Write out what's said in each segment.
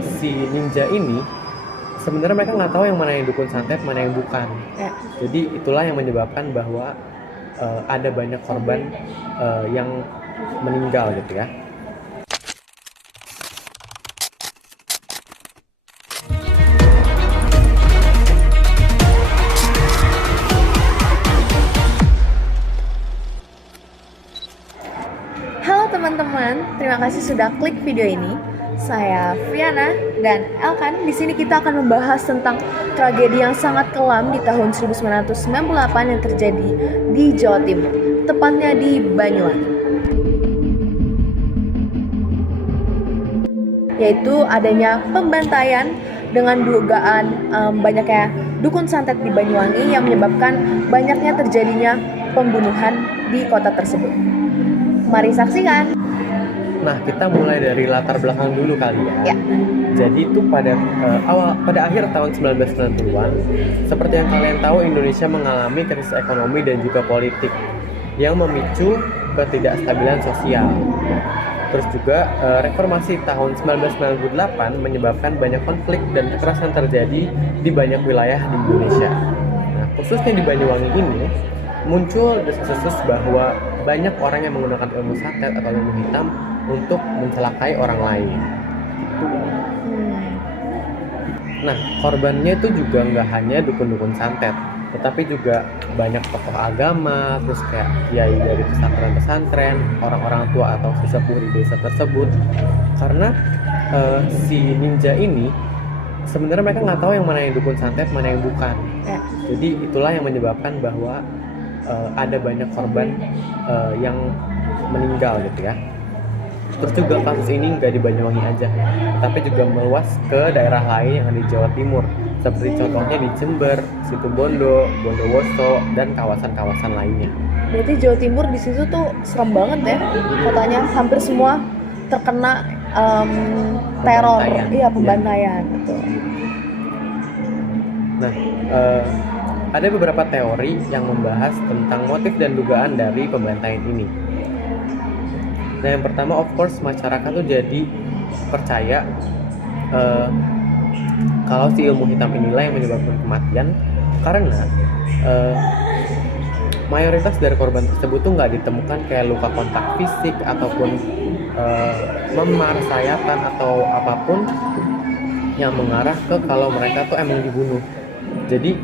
Si ninja ini sebenarnya mereka nggak tahu yang mana yang dukun santet, mana yang bukan. Ya. Jadi itulah yang menyebabkan bahwa ada banyak korban yang meninggal gitu ya. Halo teman-teman, terima kasih sudah klik video ini. Saya Viana dan Elkan. Di sini kita akan membahas tentang tragedi yang sangat kelam di tahun 1998 yang terjadi di Jawa Timur, tepatnya di Banyuwangi. Yaitu adanya pembantaian dengan dugaan banyaknya dukun santet di Banyuwangi yang menyebabkan banyaknya terjadinya pembunuhan di kota tersebut. Mari saksikan. Nah, kita mulai dari latar belakang dulu kali ya. Ya. Jadi itu pada akhir tahun 1990-an, seperti yang kalian tahu, Indonesia mengalami krisis ekonomi dan juga politik yang memicu ketidakstabilan sosial. Terus juga reformasi tahun 1998 menyebabkan banyak konflik dan kekerasan terjadi di banyak wilayah di Indonesia. Nah, khususnya di Banyuwangi ini muncul desas-desus bahwa banyak orang yang menggunakan ilmu santet atau ilmu hitam untuk mencelakai orang lain. Nah, korbannya itu juga nggak hanya dukun-dukun santet, tetapi juga banyak tokoh agama, terus kayak kiai dari pesantren-pesantren, orang-orang tua atau sesepuh di desa tersebut. Karena si ninja ini sebenarnya mereka nggak tahu yang mana yang dukun santet, mana yang bukan. Ya. Jadi itulah yang menyebabkan bahwa ada banyak korban yang meninggal gitu ya. Terus juga kasus ini nggak di Banyuwangi aja, tapi juga meluas ke daerah lain yang ada di Jawa Timur, seperti contohnya di Jember, Situbondo, Bondowoso, dan kawasan-kawasan lainnya. Berarti Jawa Timur di situ tuh serem banget ya, katanya hampir semua terkena teror, pembantaian. Betul. Nah, ada beberapa teori yang membahas tentang motif dan dugaan dari pembantaian ini. Nah, yang pertama, of course, masyarakat tuh jadi percaya kalau si ilmu hitam inilah yang menyebabkan kematian, karena mayoritas dari korban tersebut tuh nggak ditemukan kayak luka kontak fisik ataupun memar, sayatan atau apapun yang mengarah ke kalau mereka tuh emang dibunuh. Jadi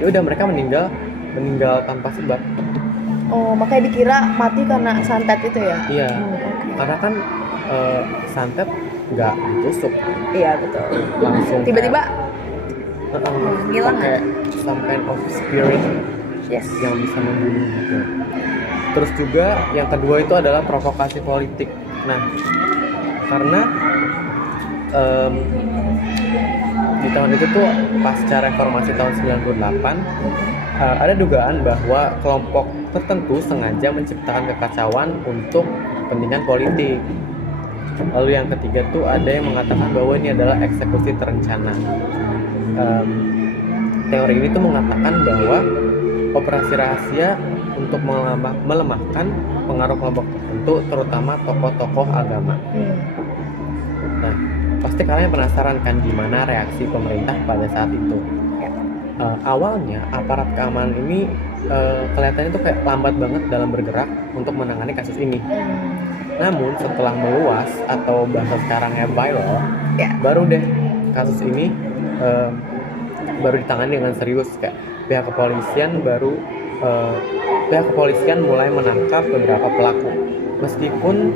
ya udah, mereka meninggal tanpa sebab. Oh, makanya dikira mati karena santet itu ya? Iya, Okay. karena kan santet nggak ditusuk, Iya, betul. langsung Tiba-tiba hilang pakai some kind of spirit yes. yang bisa membunuh gitu. Terus juga yang kedua itu adalah provokasi politik. Nah, karena di tahun itu tuh pasca reformasi tahun 98 ada dugaan bahwa kelompok tertentu sengaja menciptakan kekacauan untuk kepentingan politik. Lalu yang ketiga tuh ada yang mengatakan bahwa ini adalah eksekusi terencana. Teori ini tuh mengatakan bahwa operasi rahasia untuk melemahkan pengaruh kelompok tertentu, terutama tokoh-tokoh agama. Nah, pasti kalian penasaran kan gimana reaksi pemerintah pada saat itu. Awalnya aparat keamanan ini kelihatannya tuh kayak lambat banget dalam bergerak untuk menangani kasus ini. Namun setelah meluas atau bahasa sekarangnya viral, baru deh kasus ini baru ditangani dengan serius. Kayak pihak kepolisian mulai menangkap beberapa pelaku. Meskipun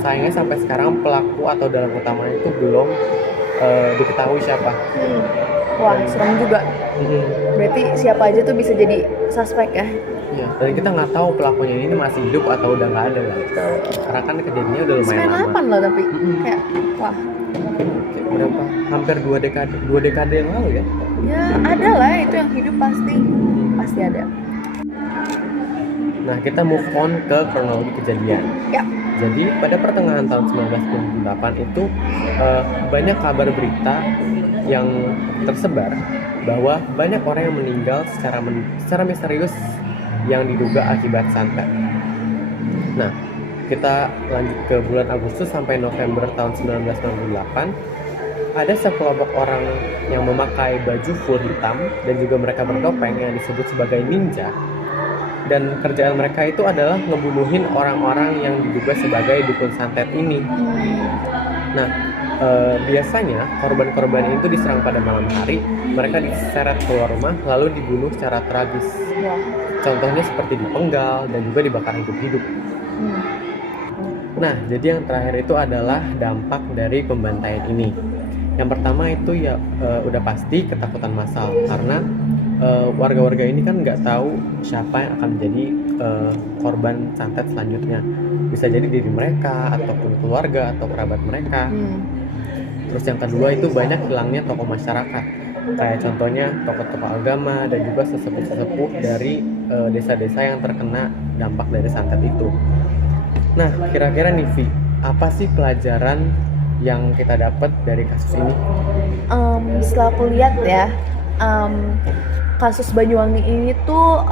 sayangnya sampai sekarang pelaku atau dalang utamanya itu belum diketahui siapa. Wah, serem juga. Berarti siapa aja tuh bisa jadi suspek ya? Iya, dan kita nggak tahu pelakunya ini masih hidup atau udah nggak ada lah. Karena kan kejadiannya udah lumayan lama. 98 loh tapi kayak wah. Kayak berapa? Hampir 2 dekade yang lalu ya? Ya ada lah, itu yang hidup pasti ada. Nah, kita move on ke kronologi kejadian. Ya. Jadi pada pertengahan tahun 1998 itu banyak kabar berita yang tersebar bahwa banyak orang yang meninggal secara misterius yang diduga akibat santet. Nah, kita lanjut ke bulan Agustus sampai November tahun 1968, ada sekelompok orang yang memakai baju full hitam dan juga mereka bertopeng yang disebut sebagai ninja. Dan kerjaan mereka itu adalah ngebunuhin orang-orang yang diduga sebagai dukun santet ini. Nah, biasanya korban-korban itu diserang pada malam hari, mereka diseret keluar rumah lalu dibunuh secara tragis. Ya. Contohnya seperti dipenggal dan juga dibakar hidup-hidup. Nah, jadi yang terakhir itu adalah dampak dari pembantaian ini. Yang pertama itu ya udah pasti ketakutan massal, karena warga-warga ini kan nggak tahu siapa yang akan menjadi korban santet selanjutnya. Bisa jadi diri mereka, ataupun keluarga atau kerabat mereka. Terus yang kedua itu banyak hilangnya tokoh masyarakat, kayak contohnya tokoh-tokoh agama dan juga sesepuh-sesepuh dari desa-desa yang terkena dampak dari santet itu. Nah, kira-kira nih Vi, apa sih pelajaran yang kita dapat dari kasus ini? Setelah aku lihat ya, kasus Banyuwangi ini tuh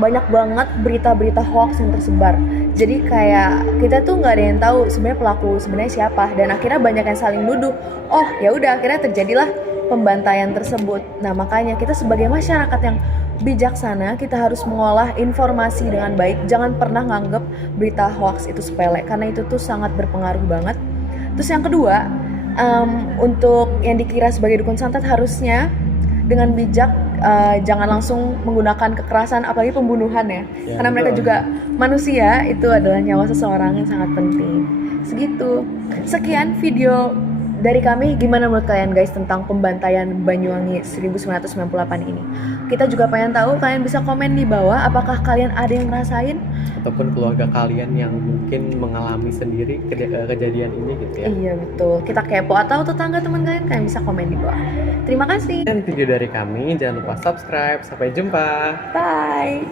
banyak banget berita-berita hoax yang tersebar. Jadi kayak kita tuh nggak ada yang tahu sebenarnya pelaku sebenarnya siapa, dan akhirnya banyak yang saling nuduh. Oh ya udah, akhirnya terjadilah pembantaian tersebut. Nah makanya kita sebagai masyarakat yang bijaksana, kita harus mengolah informasi dengan baik. Jangan pernah nganggep berita hoax itu sepele, karena itu tuh sangat berpengaruh banget. Terus yang kedua, untuk yang dikira sebagai dukun santet harusnya dengan bijak, jangan langsung menggunakan kekerasan, apalagi pembunuhan ya. Karena mereka juga manusia, itu adalah nyawa seseorang yang sangat penting. Segitu. Sekian video dari kami. Gimana menurut kalian guys tentang pembantaian Banyuwangi 1998 ini? Kita juga pengen tahu, kalian bisa komen di bawah apakah kalian ada yang ngerasain Ataupun keluarga kalian yang mungkin mengalami sendiri kejadian ini gitu ya. Iya betul, kita kepo, atau tetangga teman kalian bisa komen di bawah. Terima kasih. Dan video dari kami, jangan lupa subscribe. Sampai jumpa. Bye.